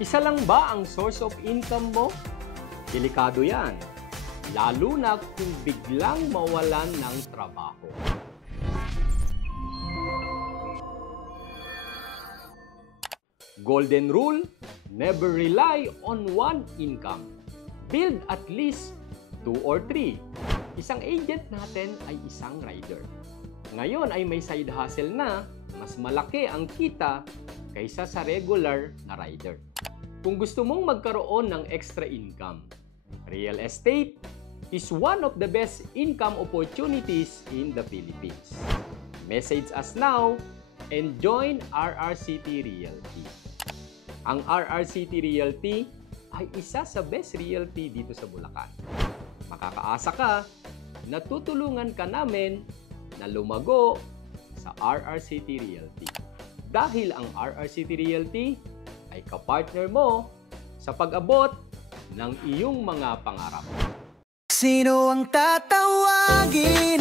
Isa lang ba ang source of income mo? Delikado yan, lalo na kung biglang mawalan ng trabaho. Golden rule, never rely on one income. Build at least 2 or 3. Isang agent natin ay isang rider. Ngayon ay may side hustle na, mas malaki ang kita kaysa sa regular na rider. Kung gusto mong magkaroon ng extra income, real estate is one of the best income opportunities in the Philippines. Message us now and join RRCT Realty. Ang RRCT Realty ay isa sa best realty dito sa Bulacan. Makakaasa ka na tutulungan ka namin na lumago sa RRCT Realty. Dahil ang RRCT Realty ay kapartner mo sa pag-abot ng iyong mga pangarap. Sino ang tatawagin?